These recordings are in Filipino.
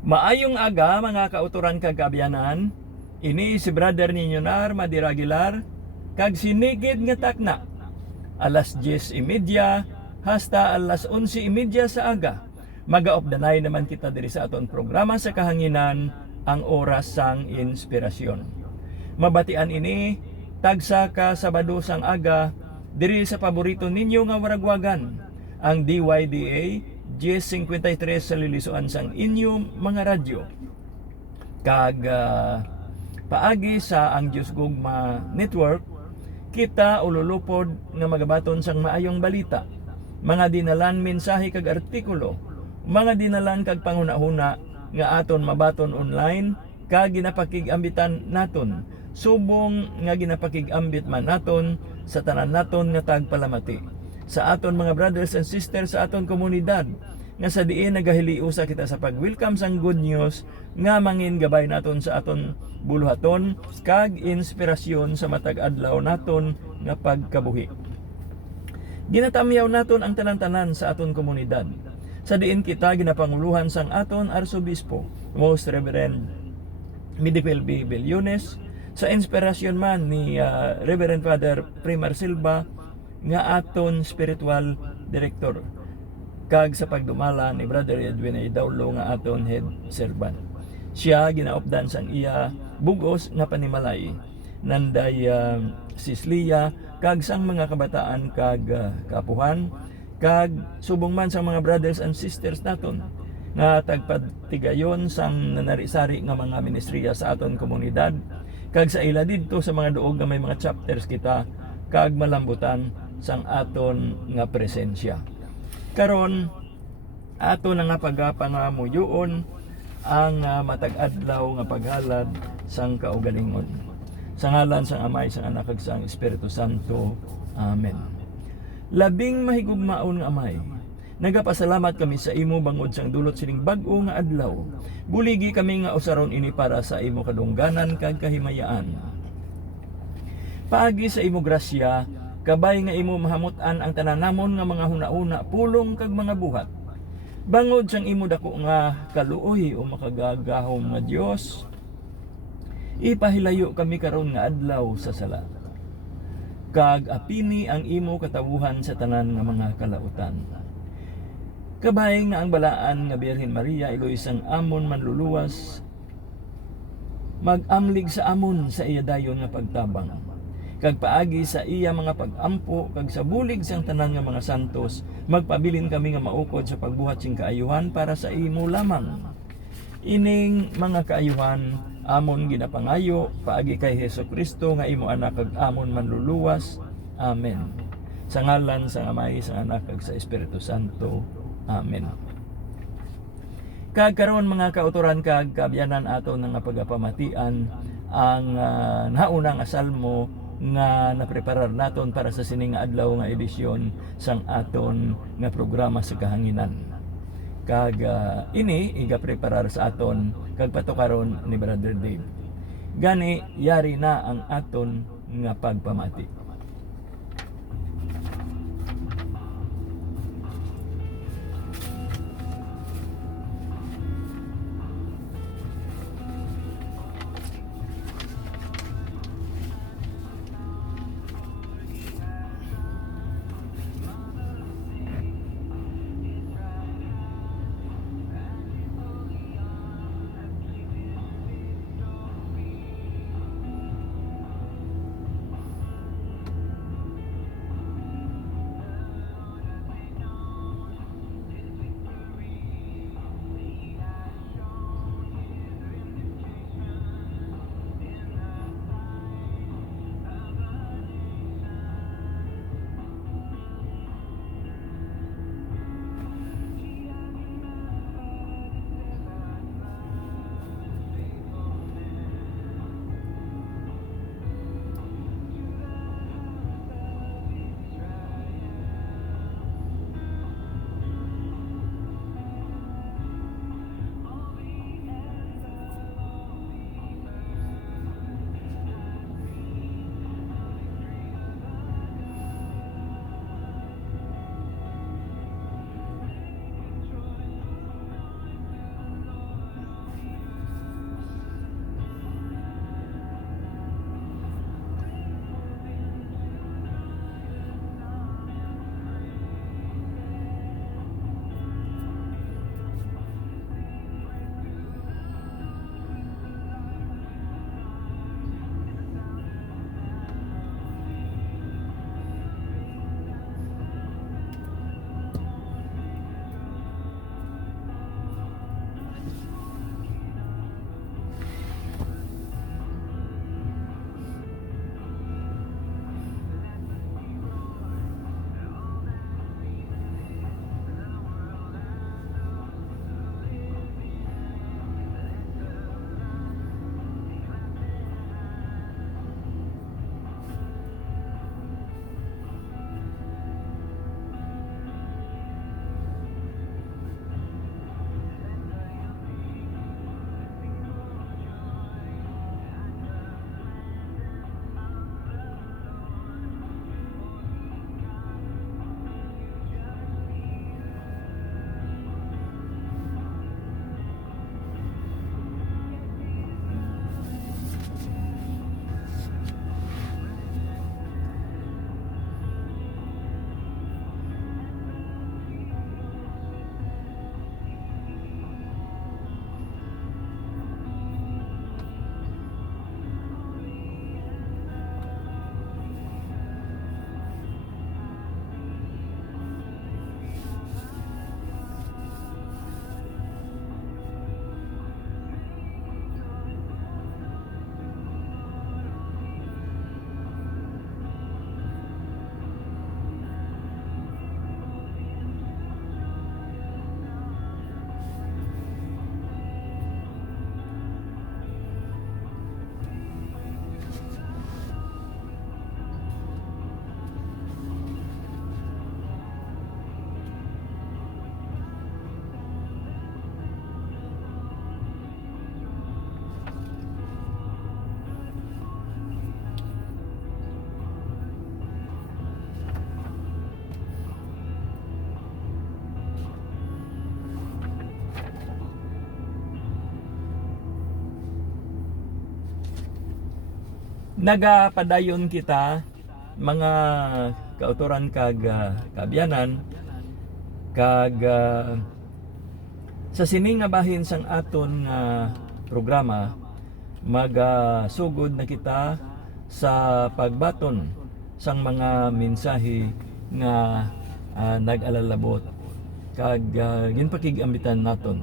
Maayong aga mga kauturan kag kabyanan. Ini si brother ninyo Nar Madira Aguilar kag sinigid nga takna. Alas 10:30 hasta alas 11:30 sa aga. Magaopdanay naman kita diri sa aton programa sa kahanginan, ang oras sang inspirasyon. Mabatian ini tagsa ka Sabado sang aga diri sa paborito ninyo nga waragwagan, ang DYDA 1053 sa lilisuan sang inyong mga radyo. Kag paagi sa ang Diyos Gugma Network, kita ululupod nga magabaton sang maayong balita, mga dinalan mensahe kag artikulo, mga dinalan kag panghuna-huna nga aton mabaton online, kag ginapakig-ambitan naton, subong nga ginapakig-ambit man naton sa tanan naton nga tagpalamati sa aton mga brothers and sisters sa aton komunidad, nga sa diin nagahiliusa kita sa pag-welcome sang good news nga mangin gabay naton sa aton buluhaton kag inspirasyon sa matag adlaw naton nga pagkabuhi. Ginatamyaw naton ang tanan-tanan sa aton komunidad, sa diin kita ginapanguluhan sang aton Arsobispo, Most Reverend Midipel B. Bellones, sa inspirasyon man ni Reverend Father Primar Silva nga aton spiritual director, kag sa pagdumala ni Brother Edwin Aidaulo nga aton head servant. Siya ginaopdan sang iya bugos nga panimalay, nanday sisliya kag sang mga kabataan kag kapuhan, kag subong man sang mga brothers and sisters naton nga tagpatigayon sang nanarisari nga mga ministriya sa aton komunidad, kag sa ila didto sa mga duog nga may mga chapters kita, kag malambutan sang aton nga presensya. Karon ato na nga pagapangamuyoon ang matag-adlaw nga paghalad sang kaugalingon. Sa ngalan sang Amay, sang Anak kag sang Espiritu Santo. Amen. Labing mahigugmaon nga Amay, nagapasalamat kami sa imo bangod sang dulot sining bag-o nga adlaw. Buligi kami nga usaron ini para sa imo kadungganan kag kahimayaan. Paagi sa imo grasya, kabay nga imo mahamutan ang tananamon nga mga huna-una, pulong kag mga buhat. Bangod sang imo dako nga kaluoy o makagagahom nga Dios, ipahilayo kami karon nga adlaw sa sala. Kag apini ang imo katawuhan sa tanan nga mga kalautan. Kabay nga ang balaan nga Birhen Maria iloy sang amon manluluwas, mag-amlig sa amon sa iya dayon nga pagtabang, kag paagi sa iya mga pag-ampo, kag sa bulig sang tanan nga mga santos, magpabilin kami nga maukod sa pagbuhat sing kaayuhan para sa imo lamang. Ining mga kaayuhan amon ginapangayo paagi kay Hesukristo nga imo anak kag amon manluluwas. Amen. Sa ngalan sang Amay, sang Anak kag sa Espiritu Santo. Amen. Kag karon mga kauturan kag kabyanan ato nga pagapamatian ang naunang salmo nga napreparar naton para sa sining adlaw nga edisyon sang aton nga programa sa kahanginan. Kag ini iga-preparar sa aton kag patukaron ni Brother Dave. Gani yari na ang aton nga pagpamati. Nagapadayon kita mga kautoran kag kaabyanan kag sa sining nga bahin sang aton nga programa magasugod na kita sa pagbaton sang mga mensahe nga nag-alalabot kag ginpakigambitan naton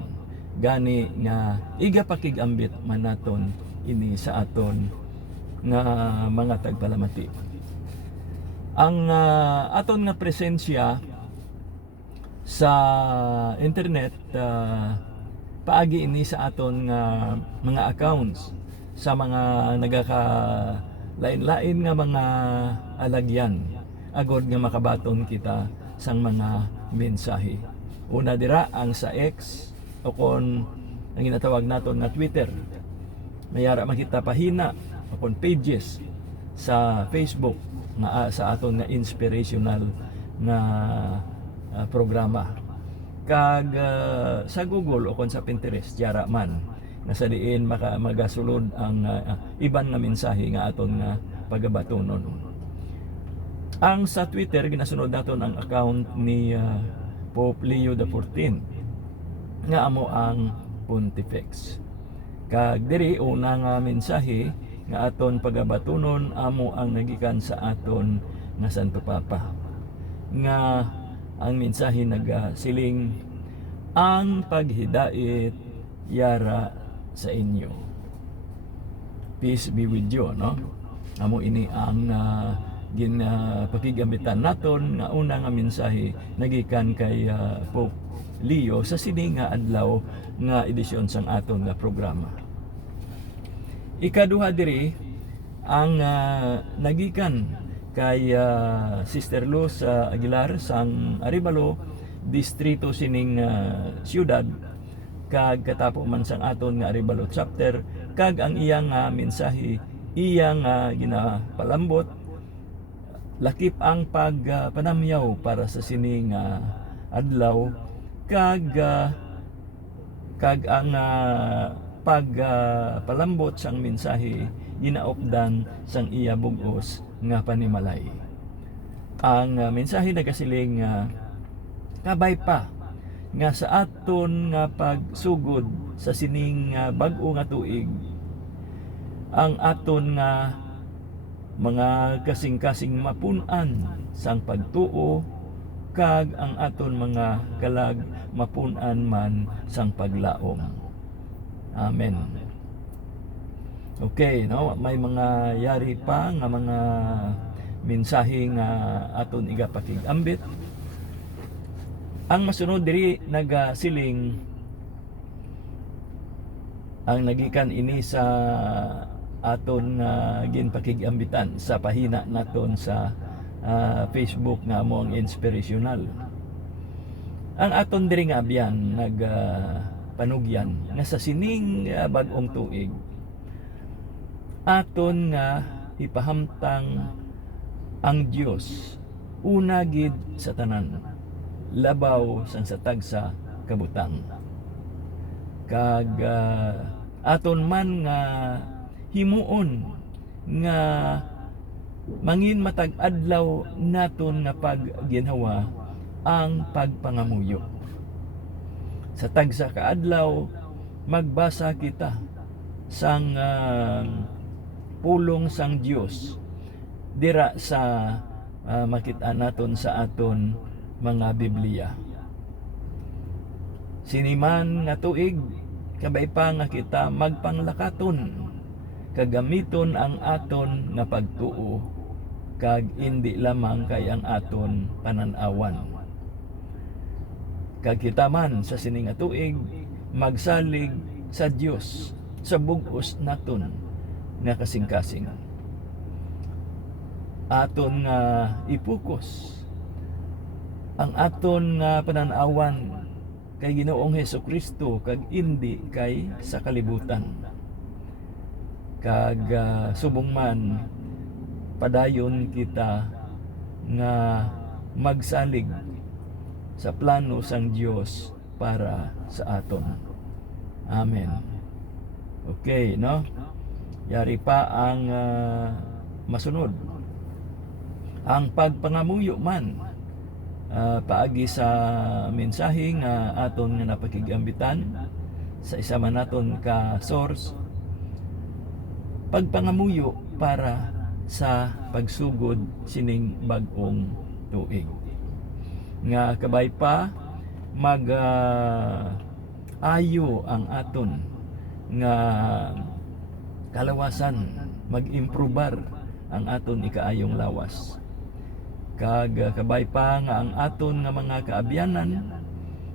gani nga iga pakigambit man naton ini sa aton nga mga tagpalamati. Ang aton nga presensya sa internet paagi ini sa aton nga mga accounts sa mga lain-lain nga mga alagyan agod nga makabaton kita sang mga mensahe. Una dira ang sa X o kon ang ginatawag naton nga Twitter. Mayara makita pahina o kon pages sa Facebook nga sa aton nga inspirational na programa. Kag sa Google o kon sa Pinterest yara man nga sa diin magasulod ang iban nga mensahe nga aton nga pagabatonon. Ang sa Twitter ginasunod naton ang account ni Pope Leo XIV nga amo ang Pontifex. Kag diri una nga mensahe nga aton pagabatonon amo ang nagikan sa aton nga Santo Papa nga ang mensahe nagasiling ang paghidait yara sa inyo. Peace be with you, no? Amo ini ang pakigambitan naton nga una nga mensahe nagikan kay Pope Leo sa sini nga adlaw nga edisyon sang aton nga programa. Ikaduha diri ang nagikan kay Sister Luz Aguilar sang Arevalo distrito sining siyudad kag katapo man sang aton nga Arevalo chapter kag ang iyang mensahe iyang ginapalambot lakip ang pagpanamyaw para sa sining adlaw kag ang pagpalambot sang mensahe ginaopdan sang iya bugos nga panimalay. Ang mensahe nagasiling kabay pa nga sa aton nga pagsugod sa sining bag-o nga tuig ang aton nga mga kasing-kasing mapun-an sang pagtuo kag ang aton mga kalag mapun-an man sang paglaom. Amen. Okay, no? May mga yari pa nga mga mensahe nga aton igapakigambit. Ang masunod diri nagasiling ang nagikan ini sa aton ginpakigambitan sa pahina naton sa Facebook nga mo ang inspirational. Ang aton diri nga abyan panugyan nga sa sining bag-ong tuig aton nga ipahamtang ang Dios una gid sa tanan labaw sang sa tagsa kabutang kag aton man nga himuon nga mangin matag adlaw naton nga pagginhawa ang pagpangamuyo sa tagsa ka adlaw magbasa kita sang pulong sang Dios dira sa makita naton sa aton mga Biblia. Siniman nga tuig kabay pa nga kita magpanglakaton kagamiton ang aton nga pagtuo kag indi lamang kay ang aton pananawan. Kag kita man sa sining nga tuig magsalig sa Dios sa bug-os naton nga kasing-kasing. Aton nga ipukos ang aton nga pananawan kay Ginoong Hesukristo kag indi kay sa kalibutan. Kag subong man padayon kita nga magsalig sa plano sang Dios para sa aton. Amen. Okay, no? Yari pa ang masunod. Ang pagpangamuyo man paagi sa mensahe nga aton nga napakigambitan sa isa man naton ka source, pagpangamuyo para sa pagsugod sining bag-ong tuig nga kabay pa mag ayo ang aton nga kalawasan, mag-improbar ang aton ikaayong lawas. Kag kabay pa nga ang aton nga mga kaabyanan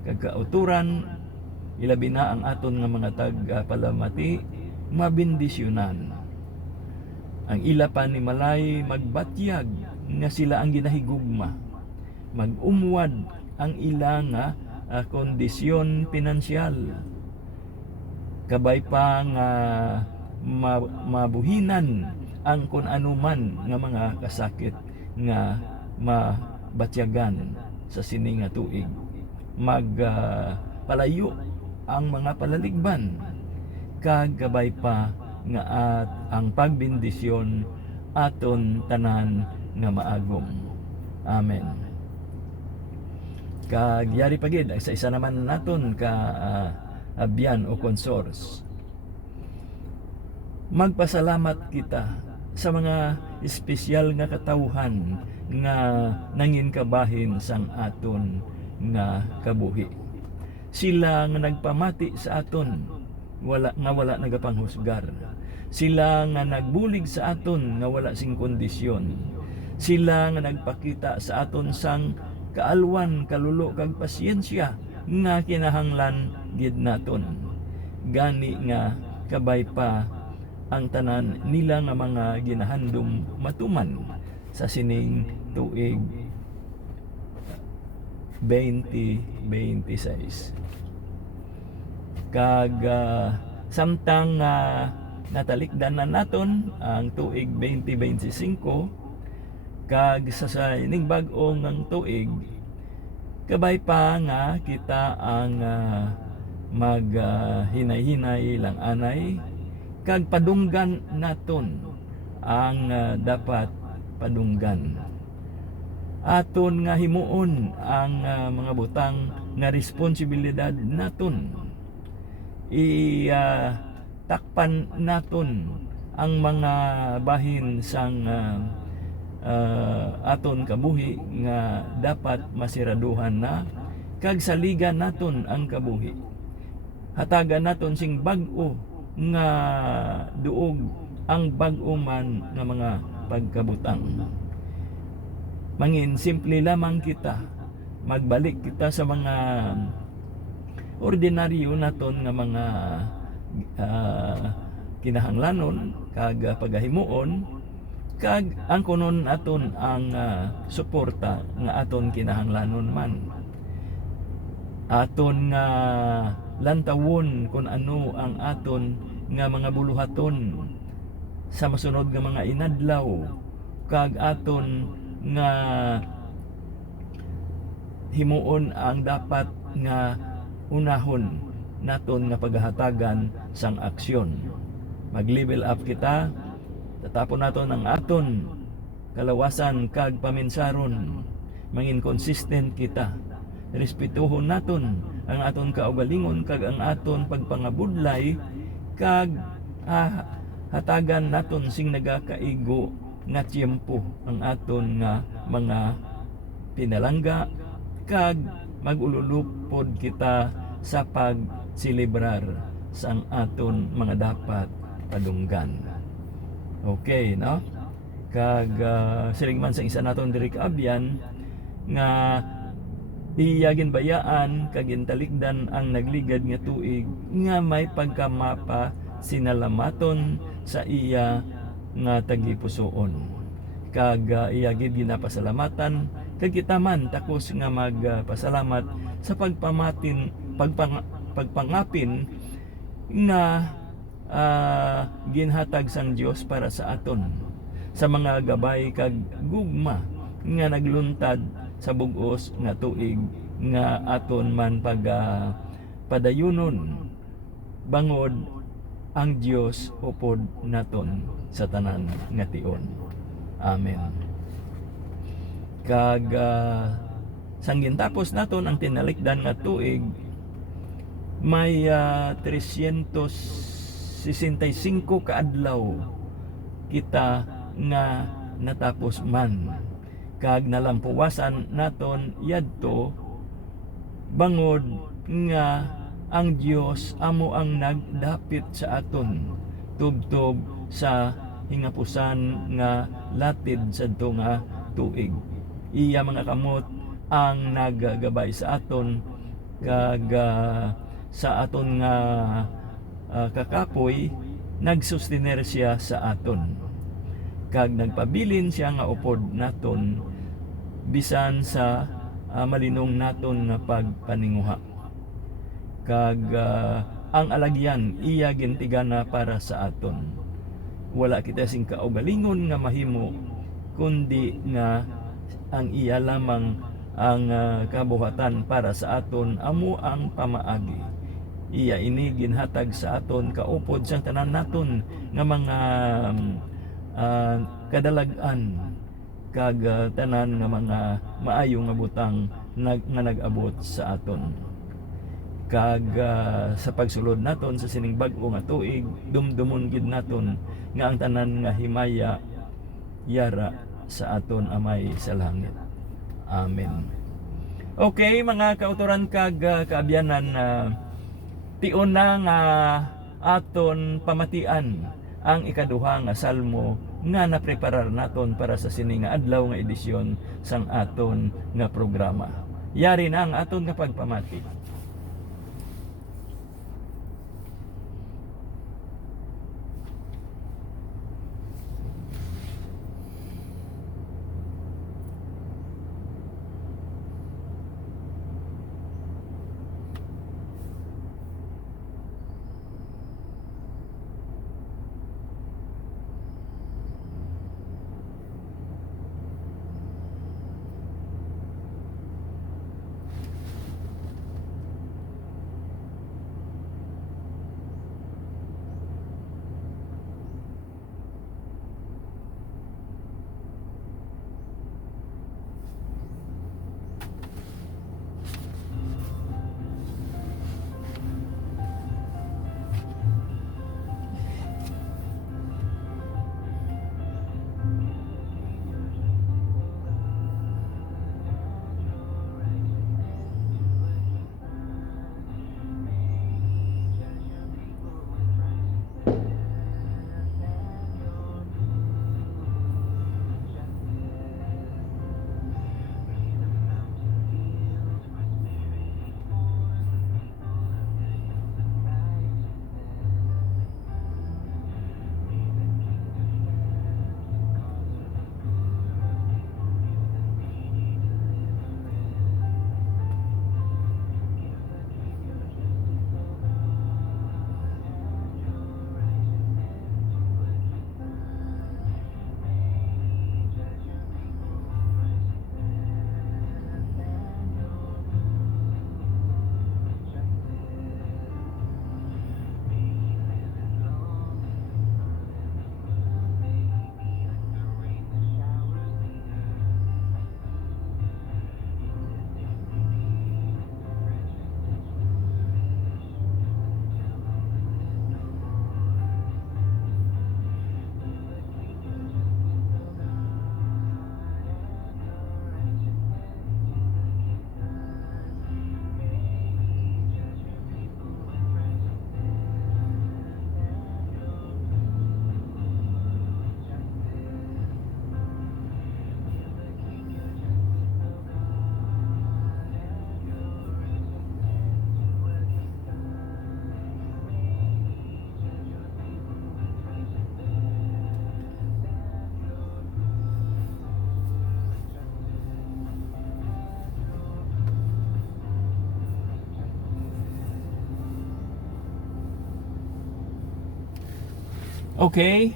kag kauturan, ilabi na ang aton nga mga tagpalamati mabindisyonan. Ang ila pa ni malay magbatyag nga sila ang ginahigugma, mag-umwad ang ila nga kondisyon pinansyal, kabay pa nga mabuhinan ang kun anuman nga mga kasakit nga mabatyagan sa sini nga tuig, palayo ang mga palaligban, kag kabay pa nga at ang pagbindisyon aton tanan nga maagom. Amen. Kag yari pagid sa isa naman naton ka abyan o consors, magpasalamat kita sa mga espesyal nga katawhan nga nangin kabahin sang aton nga kabuhi. Sila nga nagpamati sa aton, wala nagapanghusgar. Sila nga nagbulig sa aton nga wala sing kondisyon. Sila nga nagpakita sa aton sang kaalwan, kalulo kag pasyensya nga kinahanglan gid naton. Gani nga kabay pa ang tanan nila nga mga ginahandom matuman sa sining tuig 2026. Kag samtang natalikdan na naton ang tuig 2025, kag sa ining bag-ong ang tuig, kabay pa nga kita ang maghinay-hinay lang anay, kag padunggan naton ang dapat padunggan. Aton nga himuon ang mga butang nga responsibilidad naton. Takpan naton ang mga bahin sang aton kabuhi nga dapat masiraduhan na, kag saligan naton ang kabuhi. Hatagan naton sing bag-o nga duog ang bag-o man nga mga pagkabutang. Mangin simple lamang kita, magbalik kita sa mga ordinaryo naton nga mga kinahanglanon kag pagahimuon, kag ang kunon aton ang suporta nga aton kinahanglanon man. Aton nga lantawon kung ano ang aton nga mga buluhaton sa masunod nga mga inadlaw, kag aton nga himuon ang dapat nga unahon naton nga paghahatagan sang aksyon. Mag-level up kita, tatapon naton ang aton kalawasan kag paminsaron, mangin consistent kita, respetuhon naton ang aton kaugalingon kag ang aton pagpangabudlay, kag hatagan naton sing nagakaigo nga tiyempo ang aton nga mga pinalangga, kag magululupod kita sa pagsilibrar sang aton mga dapat padunggan. Okay, no? Kag siling man sa isa naton diri kaabyan nga iyagin bayaan kag intalikdan ang nagligad nga tuig nga may pagkamapa sinalamaton sa iya nga tagipusoon, kag iyagid ginapasalamatan kag kita man takos nga magpasalamat sa pagpangapin nga ginhatag sang Dios para sa aton, sa mga gabay kag gugma nga nagluntad sa bug-os nga tuig nga aton man padayunon, bangod ang Dios upod naton sa tanan nga tion. Amen. Kag sanggin tapos naton ang tinalikdan nga tuig, may 365 kaadlaw kita nga natapos man, kag nalampuwasan naton yadto bangod nga ang Dios amo ang nagdapit sa aton tubtob sa hingapusan nga latid sadto nga tuig. Iya mga kamot ang naggabay sa aton, kag sa aton nga kakapoy nagsustener siya sa aton, kag nagpabilin siya nga upod naton bisan sa malinong naton nga pagpaninguha. Kag ang alagyan iya gintigana para sa aton. Wala kita sing kaugalingon nga mahimo, kundi nga ang iya lamang ang kabuhatan para sa aton amo ang pamaagi. Iya ini ginhatag sa aton kaupod sa tanan naton nga mga kadalagan, kag tanan nga mga maayo nga butang nga nag-abot sa aton. Kag sa pagsulod naton sa sining bag-o nga tuig, dumdumon gid naton nga ang tanan nga himaya yara sa aton Amay sa langit. Amen. Okay mga kauturan kag kaabyanan, tion na nga aton pamatian ang ikaduha nga salmo nga napreparar naton para sa sining nga adlaw nga edisyon sang aton nga programa. Yari na ang aton nga pagpamati. Okay,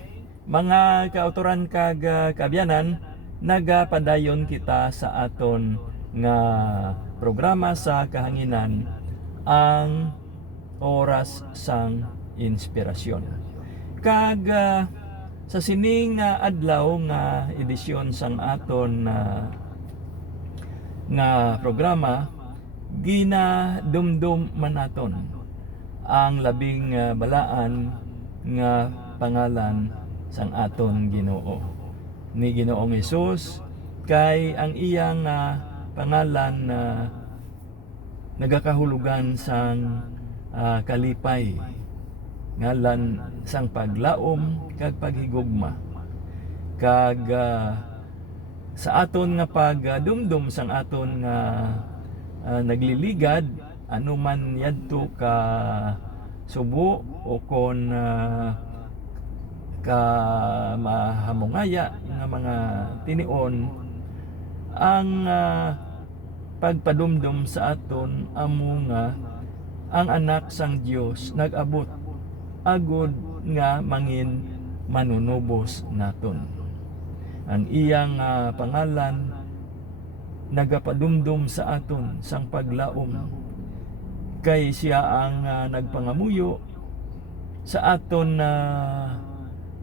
mga kautoran kag kaabyanan, nagapadayon kita sa aton nga programa sa kahanginan, ang oras sang inspirasyon. Kag sa sining adlaw nga edisyon sang aton nga programa, ginadumdum man naton ang labing balaan nga pangalan sang aton Ginoo, ni Ginoong Hesus, kay ang iyang pangalan nagakahulugan sang kalipay, ngalan sang paglaom kag paghigugma. Kag sa aton nga pagdumdum sang aton nga nagliligad, anuman yadto ka subo o kon ka mahamungaya nga mga tinion, ang pagpadumdum sa aton amo nga ang anak sang Dios nag-abot agud nga mangin manunubos naton. Ang iyang pangalan nagapadumdum sa aton sang paglaom, kay siya ang nagpangamuyo sa aton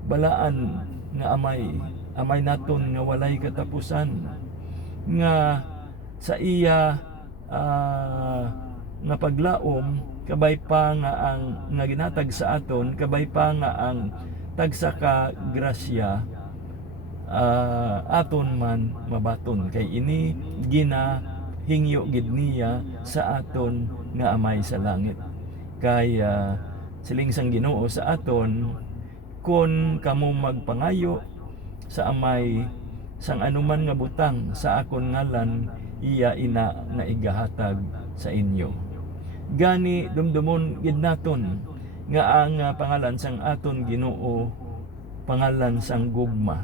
balaan nga amay naton nga walay katapusan, nga sa iya nga paglaom kabay pa nga ang nga ginatag sa aton, kabay pa nga ang tagsa ka grasya aton man mabaton, kay ini ginahingyo gid niya sa aton nga amay sa langit. Kay siling sang Ginoo sa aton, kun kamo magpangayo sa amay sang anuman nga butang sa akon ngalan, iya ina nga igahatag sa inyo. Gani dumdumon gid naton nga ang pangalan sang aton Ginoo pangalan sang gugma.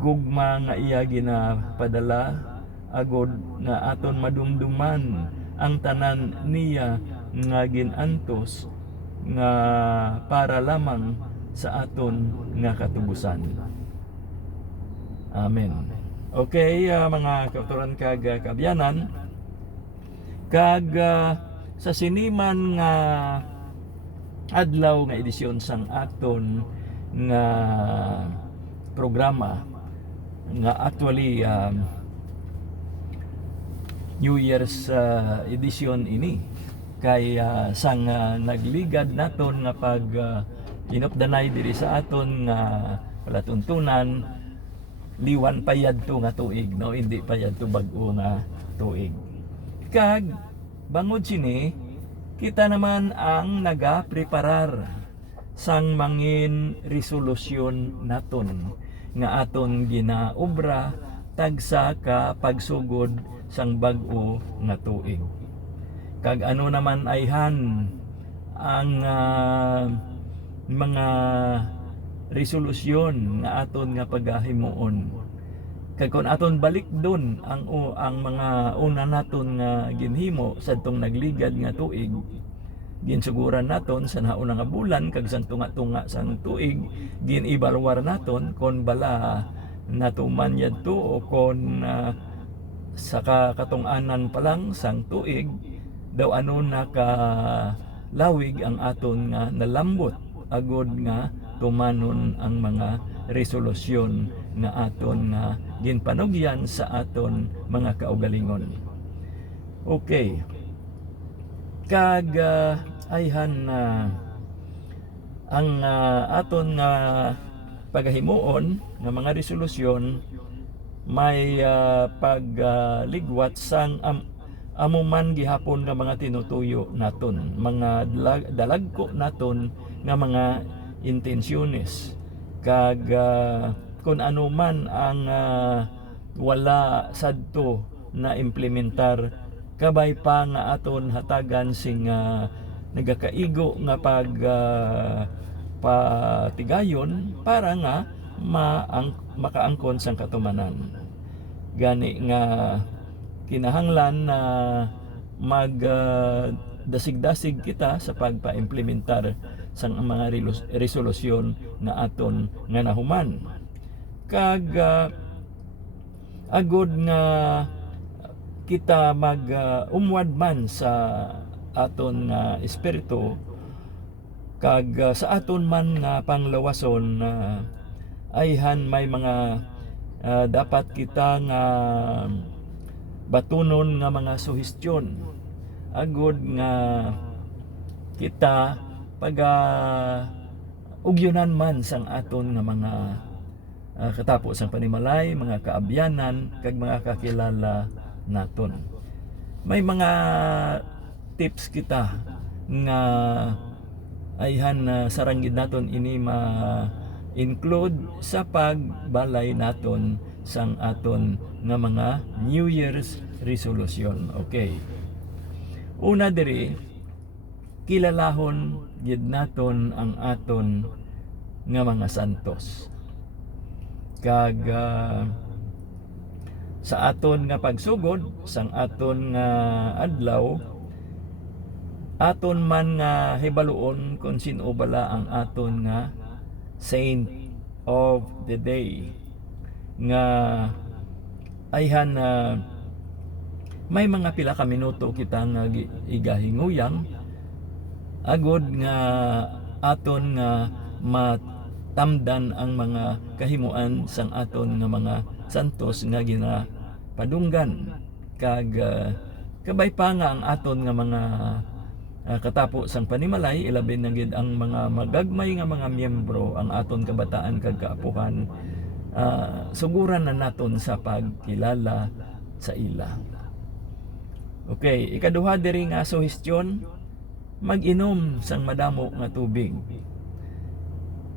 Gugma nga iya ginapadala agod nga aton madumduman ang tanan niya nga ginantos nga para lamang sa aton nga katubusan. Amen. Okay, mga kauturan kag kabyanan, kag sa siniman nga adlaw nga edisyon sang aton nga programa, nga actually New Year's edition ini, kay sang nagligad naton nga pag inupdanay diri sa aton nga palatuntunan, liwan pa yadto nga tuig, no, hindi pa yadto bag-o nga tuig. Kag bangod sini, kita naman ang nagapreparar sang mangin resolusyon naton nga aton ginaobra tagsa ka pagsugod sang bag-o nga tuig. Kag ano naman ayhan ang mga resolusyon nga aton nga paghimuon. Kag kun aton balik dun ang mga una naton nga ginhimo sadtong nagligad nga tuig, ginsuguran naton sa nauna nga bulan kag sang tunga-tunga sang tuig, ginibalwar naton kon bala natuman yadto o kon sa katung-anan pa lang sang tuig daw ano naka lawig ang aton nga nalambot agod nga tumanon ang mga resolusyon nga aton nga ginpanugyan sa aton mga kaugalingon. Okay. Kag ayhan ang aton nga paghimuon nga mga resolusyon may pagligwat sang amuman gihapon nga mga tinutuyo naton, mga dalagko naton nga mga intensyones. Kag kung ano man ang wala sadto na implementar, kabay pa nga aton hatagan sing nagakaigo nga patigayon para nga makaangkon sang katumanan. Gani nga kinahanglan na dasig-dasig kita sa pagpa-implementar sang mga resolusyon na aton nga nahuman. Kag agod nga kita umwad man sa aton espiritu, Kag sa aton man nga panglawason ayhan may mga dapat kita nga batunon nga mga suhestyon agud nga kita paga ugyunan man sang aton nga mga katapos ang panimalay, mga kaabyanan kag mga kakilala naton. May mga tips kita nga ayhan saranggid naton ini ma-include sa pagbalay naton sang aton nga mga New Year's resolution. Okay. Una diri, kilalahon gid naton ang aton nga mga santos. Kag sa aton nga pagsugod sang aton nga adlaw, aton man nga hibaluon kung sino bala ang aton nga saint of the day nga ayhan may mga pila ka minuto kita nga igahinguyang agod nga aton nga matamdan ang mga kahimuan sang aton nga mga santos nga ginapadunggan kag kabay pa nga ang aton nga mga katapos sang panimalay ilabi na gid ang mga magagmay nga mga miyembro ang aton kabataan kag kaapuhan suguran na naton sa pagkilala sa ila. Okay, ikaduha diri nga suhestyon, mag-inom sang madamo nga tubig.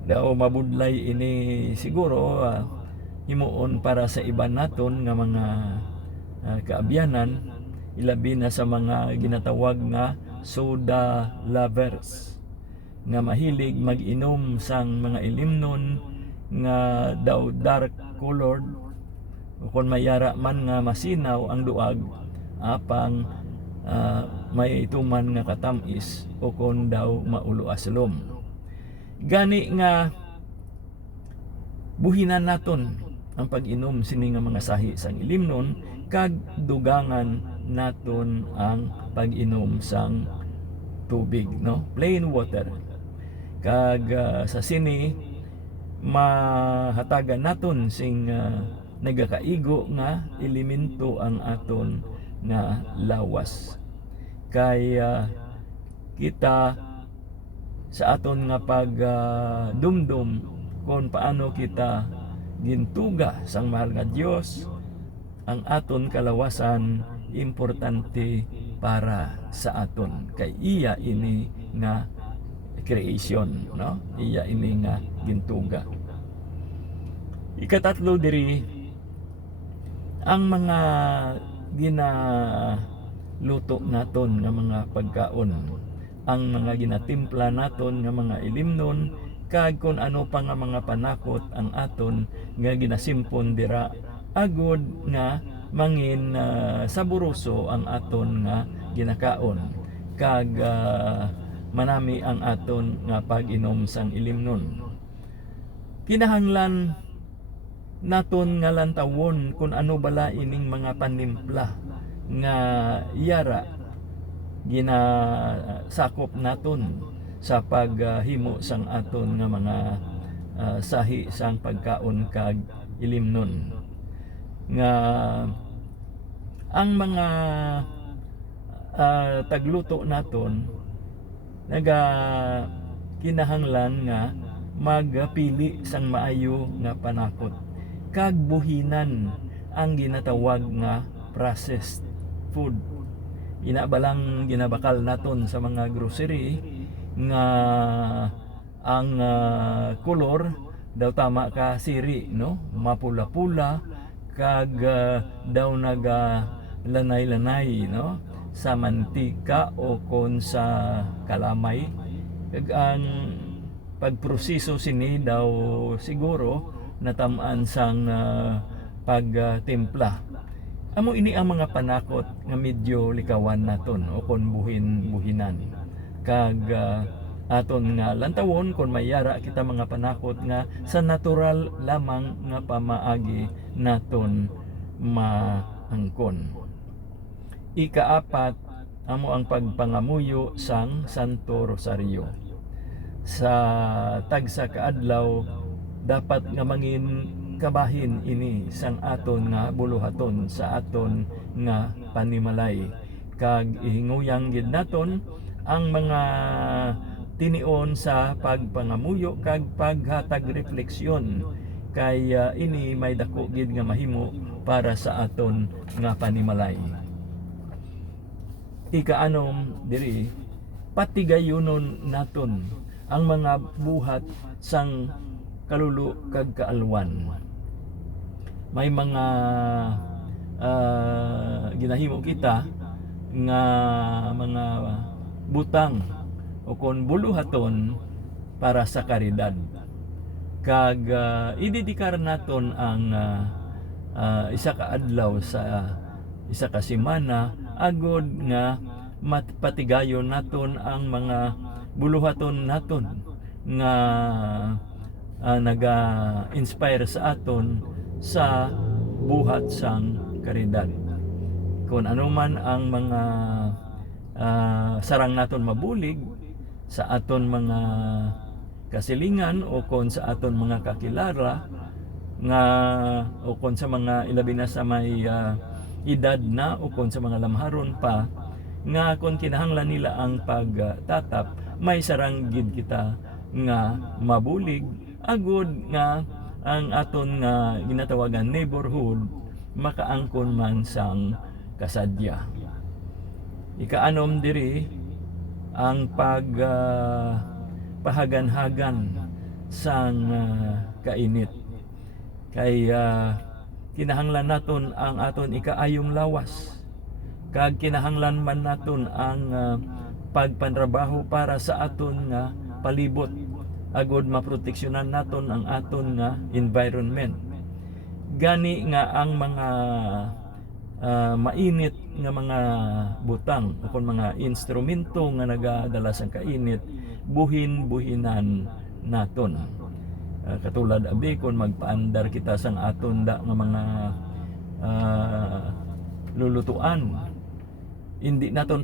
Daw mabudlay ini siguro himuon para sa iba naton nga mga kaabyanan, ilabi na sa mga ginatawag nga soda lovers nga mahilig mag-inom sang mga ilimnon nga daw dark colored o kung mayara man nga masinaw ang duag apang may tuman nga katamis o kung daw maulo aslom. Gani nga buhinan naton ang pag-inom sini nga mga sahi sang ilimnon kag dugangan naton ang pag-inom sang tubig, no? Plain water. Kag sa sini mahatagan naton sing nagakaigo nga elemento ang aton nga lawas. Kay kita sa aton nga pag dumdum kung paano kita gintuga sang mahal nga Dios, ang aton kalawasan importante para sa aton kay iya ini nga creation, no? Iya ini nga gintuga. Ikatatlo diri ang mga ginaluto naton nga mga pagkaon, ang mga ginatimpla naton nga mga ilimnon kag kun ano pa nga mga panakot ang aton nga ginasimpon dira agod nga mangin saburoso ang aton nga ginakaon kag manami ang aton nga pag-inom sang ilimnon. Kinahanglan naton nga lantawon kung ano bala ining mga panimpla nga yara ginasakop naton sa paghimo sang aton nga mga sahi sang pagkaon kag ilimnon. Nga ang mga tagluto naton naga kinahanglan nga magpili sang maayo nga panakot kag buhinan ang ginatawag nga processed food. Ina balang ginabakal naton sa mga grocery nga ang kolor daw tama ka siri, no? Mapula-pula kag daw naga lanay-lanay, no? Sa mantika o kon sa kalamay. Kag ang pagproseso sini daw siguro natamaan sang pagtimpla. Amo ini ang mga panakot nga medyo likawan naton o kon buhinan. Kag aton nga lantawon kon mayara kita mga panakot nga sa natural lamang nga pamaagi naton maangkon. Ikaapat amo ang pagpangamuyo sang Santo Rosario. sa tagsa ka adlaw dapat nga mangin kabahin ini sang aton nga buluhaton sa aton nga panimalay, kag ihinguyang gid naton ang mga tinion sa pagpangamuyo kag paghatag refleksyon, kay ini may dako gid nga mahimo para sa aton nga panimalay. Ikaanom diri, patigayonon naton ang mga buhat sang kalulu kag kaalwan. May mga ginahimo kita nga mga butang o kon buluhaton para sa karidad, kag idedikar naton ang isa ka adlaw sa isa ka semana agod nga patigayon naton ang mga buluhaton naton nga naga-inspire sa aton sa buhat sang karidad. Kung ano man ang mga sarang naton mabulig sa aton mga kasilingan o kon sa aton mga kakilala nga o kon sa mga ilabi na sa may edad na o kon sa mga lamharon pa nga kung kinahanglan nila ang pagtatap, may sarang gid kita nga mabulig agud nga ang aton nga ginatawagan neighborhood makaangkon man sang kasadya. Ikaanom diri ang pahagan-hagan sang kainit, kay kinahanglan naton ang aton ikaayong lawas, kag kinahanglan man naton ang pagpantrabaho para sa aton nga palibot agud maproteksyonan naton ang aton nga environment. Gani nga ang mga mainit nga mga butang o kon mga instrumento nga nagadala sa kainit, buhin-buhinan naton. Katulad abi kon magpaandar kita sang aton da nga mga lulutuan, hindi naton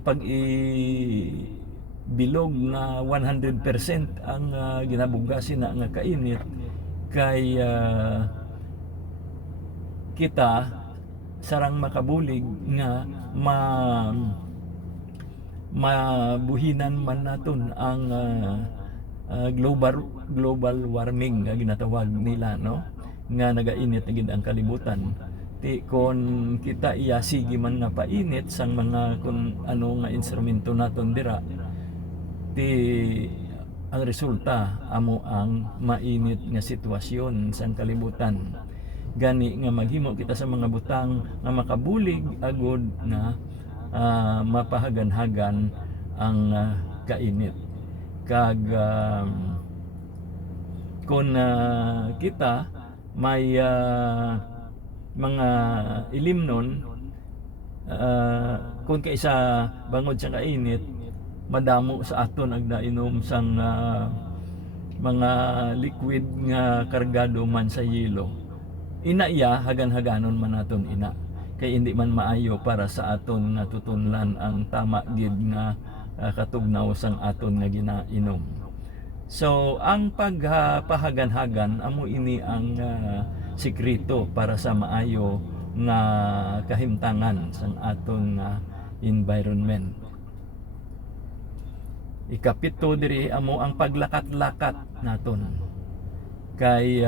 bilog nga 100% ang ginabugasin na nga kainit, kay kita sarang makabulig nga mabuhinan man naton ang global warming nga ginatawag nila, no, nga nagainit na gid ang kalibutan. Ti kon kita sige man nga painit sang mga kun ano nga instrumento naton dira, ti ang resulta amo ang mainit nga sitwasyon sang kalibutan. Gani nga maghimo kita sa mga butang nga makabulig agud na mapahagan-hagan ang kainit, kag kung kita may mga ilimnon kung kaisa bangod sa kainit, madamo sa aton ag nainom sang mga liquid nga kargado man sa yelo. Ina iya hagan-haganon man naton ina, kay hindi man maayo para sa aton natutunlan ang tama gid nga katugnaw sang aton nga ginainom. So ang pagpahagan-hagan amo ini ang sikreto para sa maayo nga kahimtangan sang aton environment. Ikapito diri amo ang paglakat-lakat naton, kay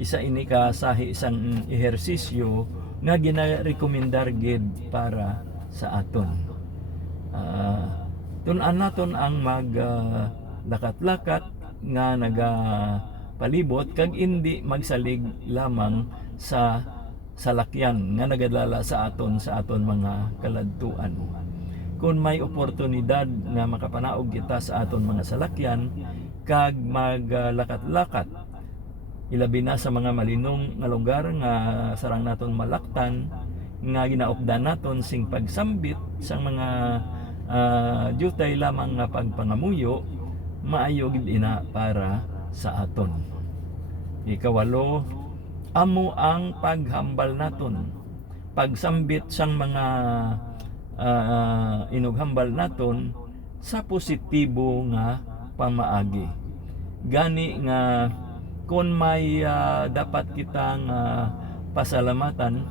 isa ini ka sahi isang ehersisyo nga ginarekomendar gid para sa aton. Tun-an naton ang maglakat-lakat nga nagapalibot kag hindi magsalig lamang sa salakyan nga nagadala sa aton mga kaladtuan. Kung may oportunidad nga makapanaog kita sa aton mga salakyan kag maglakat-lakat, ilabi na sa mga malinong nga lugar nga sarang naton malaktan, nga ginaupdan naton sing pagsambit sa mga jutay lamang nga pagpangamuyo, maayo gid ina para sa aton. Ikawalo, amo ang paghambal naton, pagsambit sang mga inughambal naton sa positibo nga pamaagi. Gani nga kung may dapat kitang pasalamatan,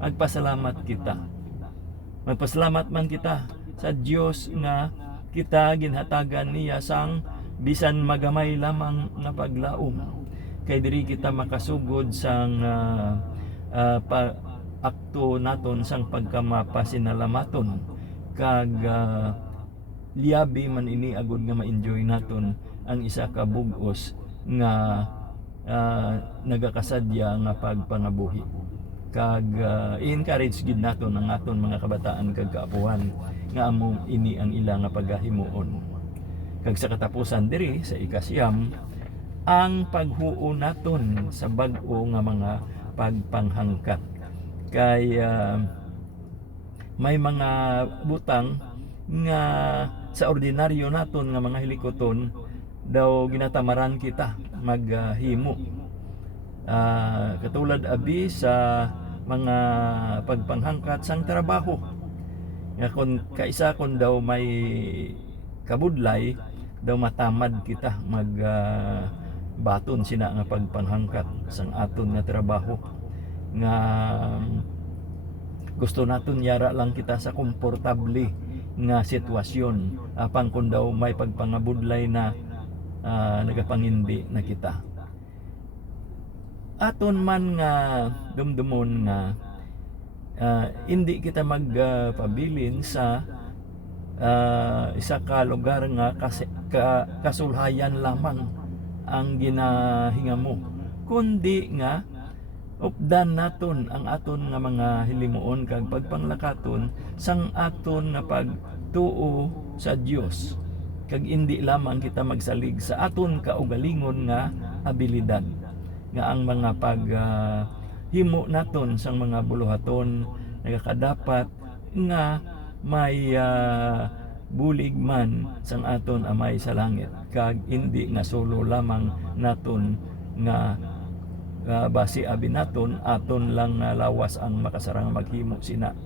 magpasalamat kita. Magpasalamat man kita sa Dios nga kita ginhatagan niya sang bisan magamay lamang nga paglaom. Kay diri kita makasugod sang akto naton sang pagkamapasinalamaton kag liabi man ini agud nga ma-enjoy naton ang isa ka bug-os nga nagakasadya nga pagpangabuhi. Kag i-encourage gid naton ang aton mga kabataan kag kaapuhan nga amo ini ang ila nga paghahimuon. Kag sa katapusan diri sa ikasiyam, ang paghuo naton sa bag-o nga mga pagpanghangkat. Kay may mga butang nga sa ordinaryo naton nga mga hilikoton daw ginatamaran kita maghimo. Katulad abi sa mga pagpanghangkat sang trabaho nga kung kaisa kun daw may kabudlay daw matamad kita baton sina nga pagpanghangkat sang aton nga trabaho nga gusto naton yara lang kita sa komportable nga sitwasyon apang kun daw may pagpangabudlay na nagapangindi na kita. Aton man nga dumdumon nga hindi kita magpabilin sa isa ka lugar nga kasulhayan lamang ang ginahinga mo, kundi nga updan naton ang aton nga mga hilimuon kag pagpanglakaton sang aton nga pagtuo sa Dios, kag hindi lamang kita magsalig sa aton kaugalingon nga abilidad nga ang mga paghimo naton sang mga buluhaton nagakadapat nga may bulig man sang aton amay sa langit, kag hindi nga solo lamang naton nga basi abi naton aton lang lawas ang makasarang maghimo sina.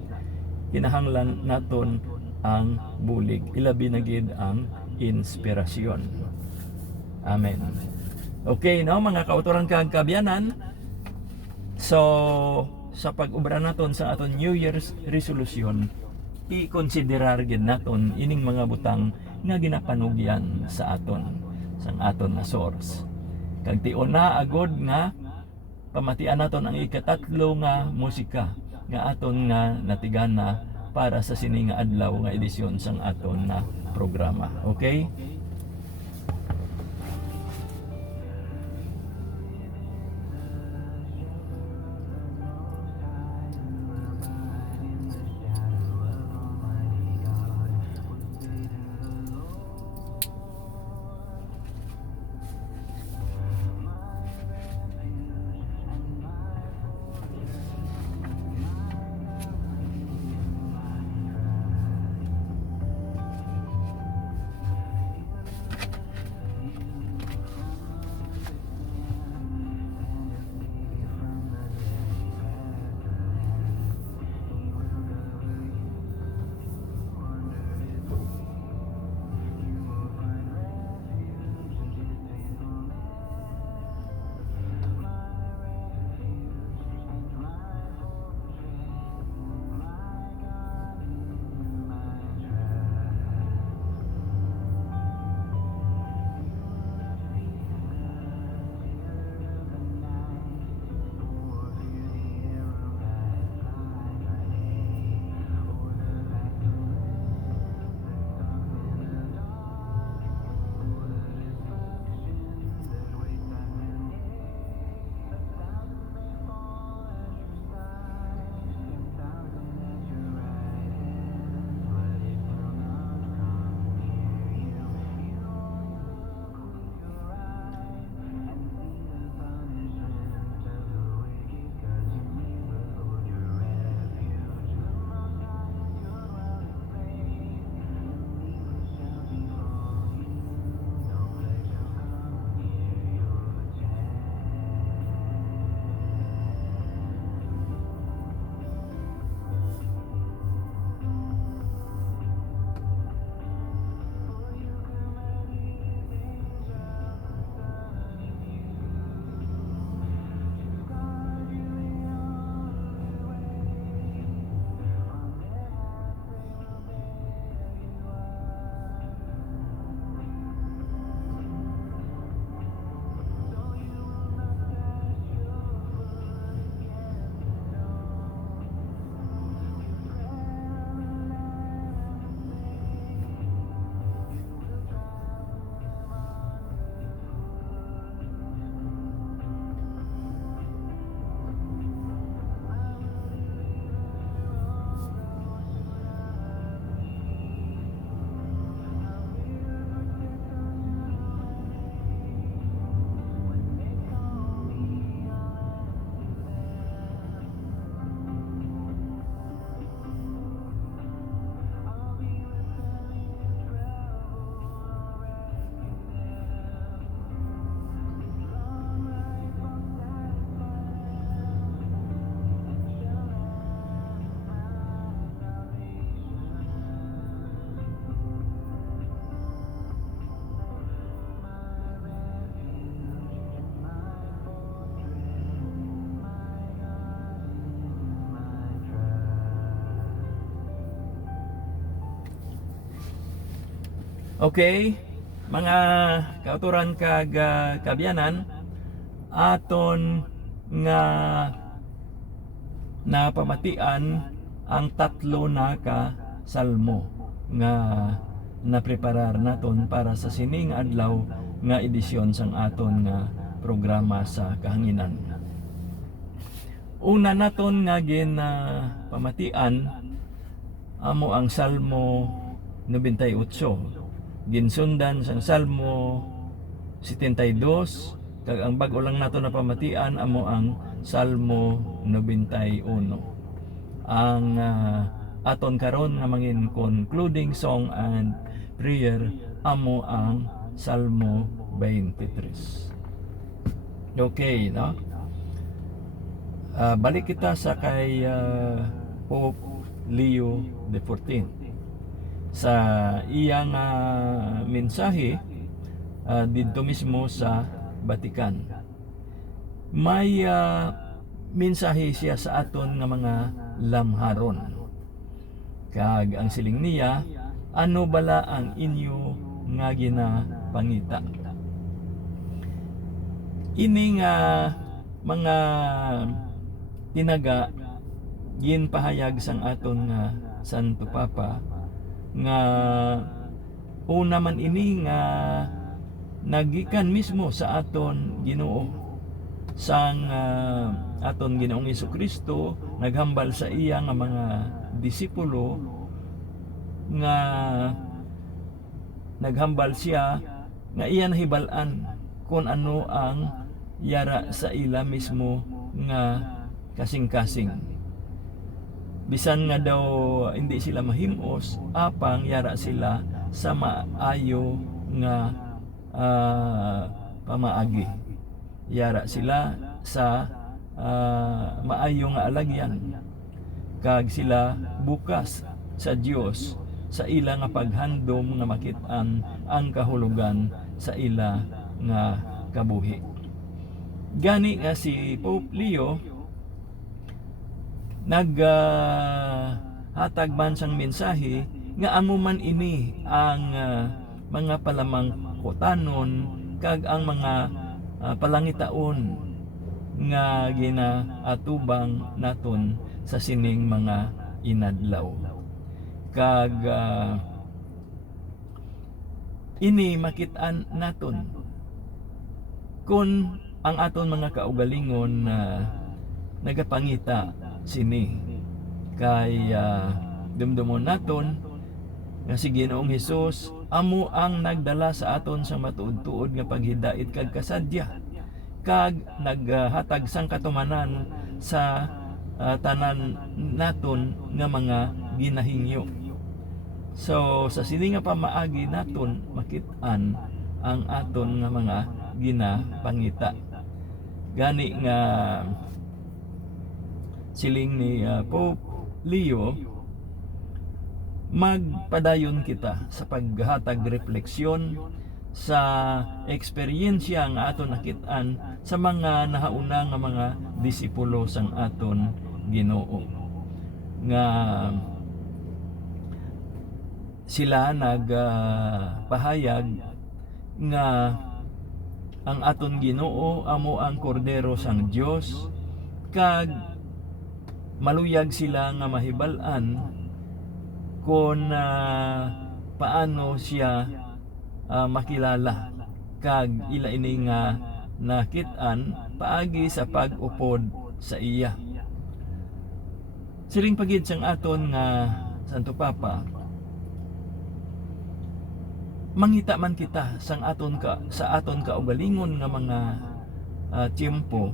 Kinahanglan naton ang bulig, ilabi na gid ang inspirasyon. Amen. Okay, no mga kauturan kag kabyanan. So sa pag-ubra naton sa aton New Year's resolution, i-konsiderar gid naton ining mga butang nga ginapanugyan sa aton sang aton na source. Kag tion na agod nga pamatian naton ang ikatatlo nga musika nga aton nga natigana para sa sini nga adlaw nga edisyon sang aton na programa. Okay? Okay, mga kauturan kag kabyanan, aton nga napamatian ang tatlo na ka salmo nga napreparar naton para sa sining adlaw nga edisyon sang aton nga programa sa kahanginan. Una naton nga pamatian amo ang Salmo 98. Ginsundan sang Salmo 72, kag ang bag-o lang nato na pamatian amo ang Salmo 91. Ang aton karon nga mangin concluding song and prayer amo ang Salmo 23. Okay, no? Balik kita sa kay Pope Leo XIV. Sa iyang mensahe dito mismo sa Vatican, may mensahe siya sa aton nga mga lamharon. Kag ang siling niya, ano bala ang inyo nga ginapangita? Ini nga mga tinaga ginpahayag sang aton nga Santo Papa nga una man ini nga nagikan mismo sa aton Ginoo sang aton Ginoong Hesukristo, naghambal sa iya nga mga disipulo nga naghambal siya nga iya nahibal-an kung ano ang yara sa ila mismo nga kasing-kasing. Bisan nga daw hindi sila mahimos, apang yara sila sa maayo nga pamaagi. Yara sila sa maayo nga alagyan. Kag sila bukas sa Dios sa ila nga paghandom nga makit-an ang kahulugan sa ila nga kabuhi. Gani nga si Pope Leo hatag man sang mensahe nga amo man ini ang mga palamangkotanon kag ang mga palangitaon nga ginaatubang naton sa sining mga inadlaw. Kag ini makit-an naton kun ang aton mga kaugalingon nagapangita sini kay dumdumon naton nga si Ginoong Hesus amo ang nagdala sa aton sa matuod-tuod nga paghidait kag kasadya, kag naghatag sang katumanan sa tanan naton nga mga ginahingyo. So sa sini nga pamaagi naton makit-an ang aton nga mga ginapangita. Gani nga siling ni Pope Leo, magpadayon kita sa paghatag refleksyon sa eksperyensya nga aton nakit-an sa mga nahauna nga mga disipulo sang aton Ginoo, nga sila nagpahayag nga ang aton Ginoo amo ang kordero sang Dios, kag maluyag sila nga mahibal-an kung paano siya makilala, kag ila ini nga nakit-an paagi sa pag-upod sa iya. Siling pagid sang aton nga Santo Papa, mangita man kita sa aton kaugalingon nga mga tiempo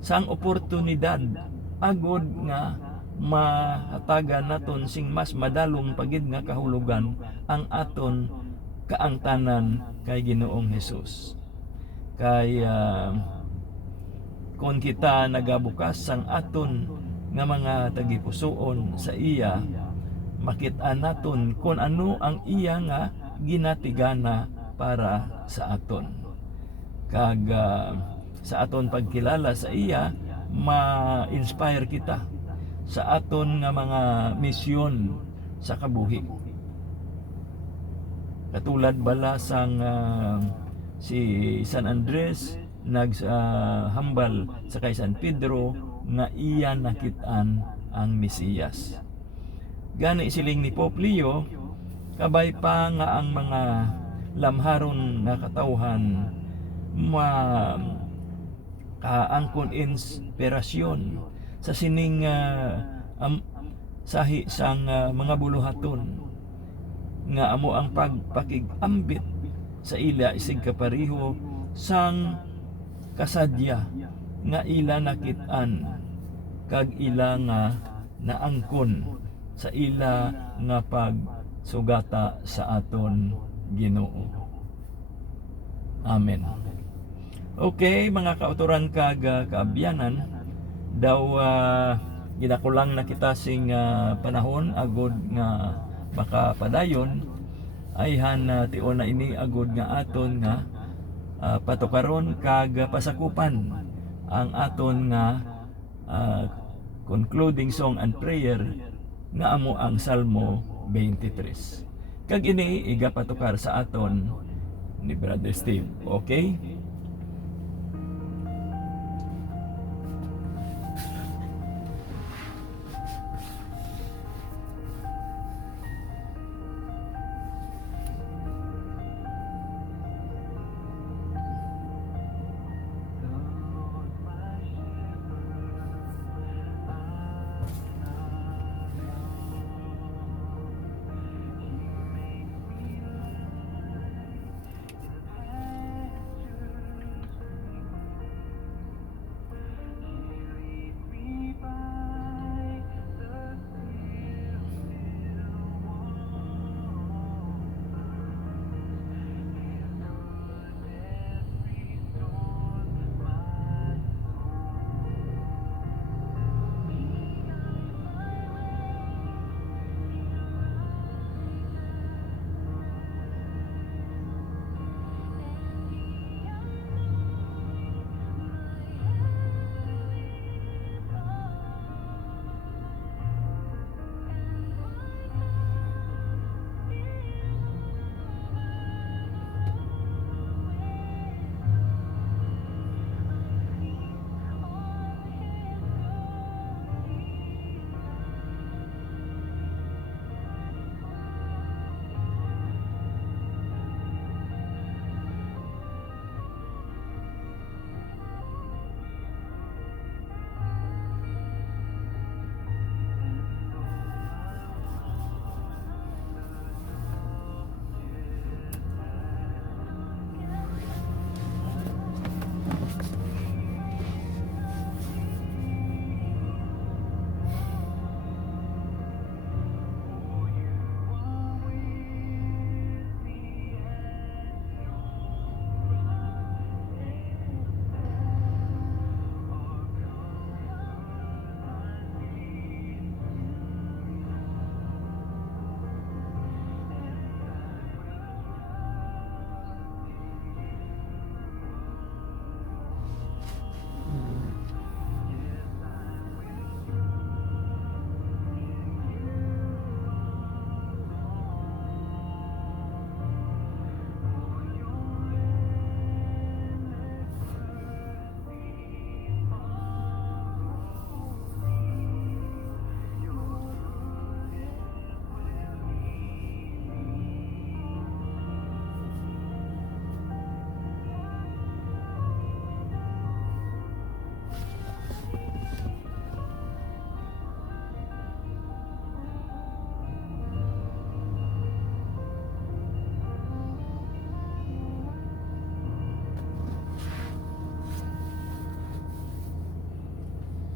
sang oportunidad agod nga mahatagan naton sing mas madalong pagid nga kahulugan ang aton kaangtanan kay Ginoong Hesus. Kay kung kita nagabukas sang aton nga mga tagipusoon sa iya, makit-an naton kung ano ang iya nga ginatigana para sa aton. Kag sa aton pagkilala sa iya, ma-inspire kita sa aton nga mga misyon sa kabuhi. Katulad bala sang si San Andres hambal sa kay San Pedro nga iya nakit-an ang Mesiyas. Gani siling ni Pope Leo, kabay pa nga ang mga lamharon nga katawhan kaangkon inspirasyon sa sining sahi sang mga buluhaton nga amo ang pagpakigambit sa ila isig kapariho sang kasadya nga ila nakit-an kag ila nga naangkon sa ila nga pagsugata sa aton Ginoo. Amen. Okay, mga kauturan kag kaabyanan, daw ginakulang na kita sing panahon agod nga makapadayon ayhan tion na ini agod nga aton nga patukaron kag pasakupan ang aton nga concluding song and prayer nga amo ang Salmo 23. Kag ini igapatukar sa aton ni Brother Steve. Okay?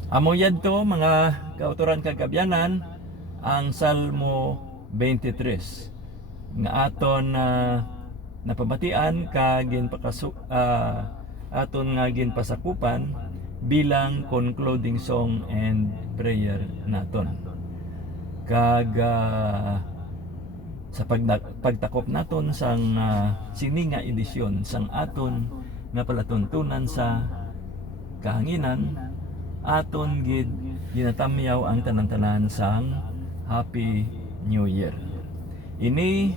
Amo yadto mga kauturan kagabyanan ang Salmo 23 nga aton napamatian kagin aton nga ginpasakupan bilang concluding song and prayer naton. Kag sa pagtakop naton sang sininga edisyon sang aton nga palatuntunan sa kahanginan, aton gid ginatamyaw ang tanan-tanan sang Happy New Year. Ini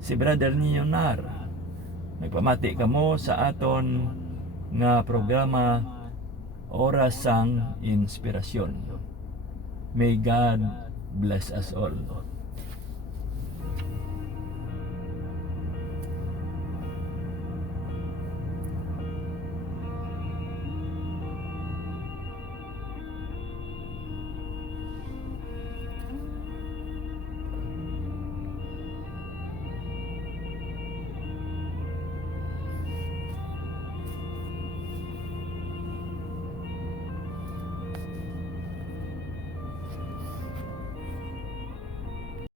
si Brother Nino Nar. Nagpamati kamo sa aton nga programa Oras sang Inspirasyon. May God bless us all.